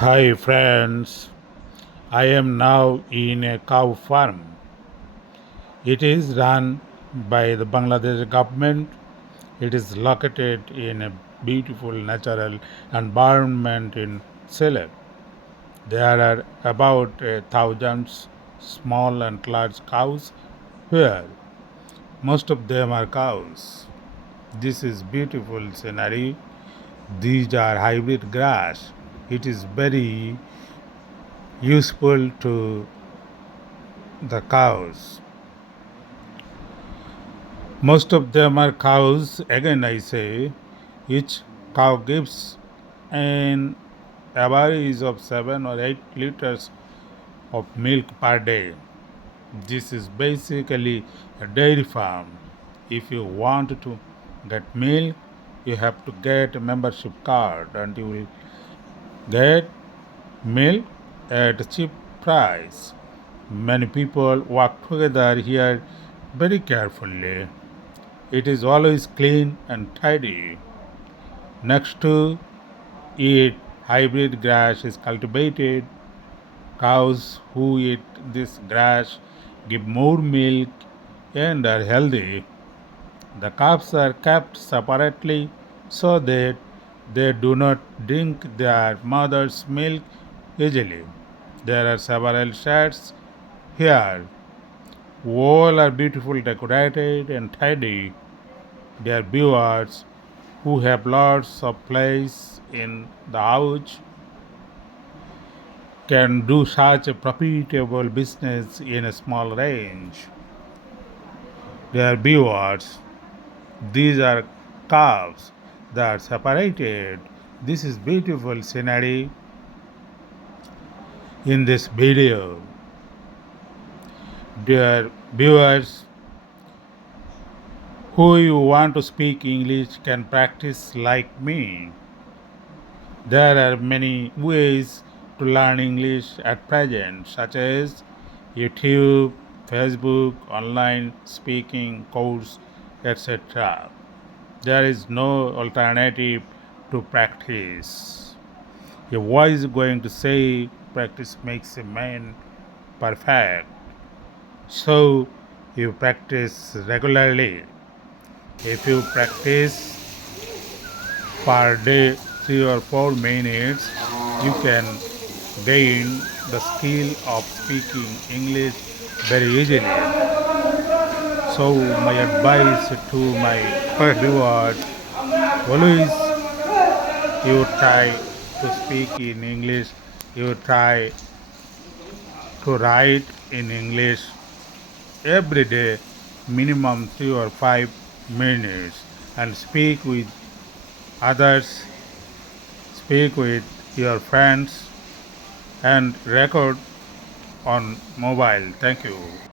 Hi friends, I am now in a cow farm. It is run by the Bangladesh government. It is located in a beautiful natural environment in Sylhet. There are about a thousand small and large cows here. Most of them are cows. This is beautiful scenery. These are hybrid grass. It is very useful to the cows. Most of them are cows. Again, I say each cow gives an average of 7 or 8 liters of milk per day. This is basically a dairy farm. If you want to get milk, you have to get a membership card and you will get milk at a cheap price. Many people work together here very carefully. It is always clean and tidy. Next to it, hybrid grass is cultivated. Cows who eat this grass give more milk and are healthy. The calves are kept separately so that they do not drink their mother's milk easily. There are several sheds here. All are beautiful, decorated, and tidy. Their viewers who have lots of place in the house can do such a profitable business in a small range. Their viewers, these are calves that are separated. This is beautiful scenery in this video. Dear viewers, who you want to speak English can practice like me. There are many ways to learn English at present, such as YouTube, Facebook, online speaking course, etc. There is no alternative to practice. A voice is going to say practice makes a man perfect. So you practice regularly. If you practice per day 3 or 4 minutes, you can gain the skill of speaking English very easily. So my advice to my viewers, always you try to speak in English, you try to write in English every day, minimum 3 or 5 minutes, and speak with others, speak with your friends, and record on mobile. Thank you.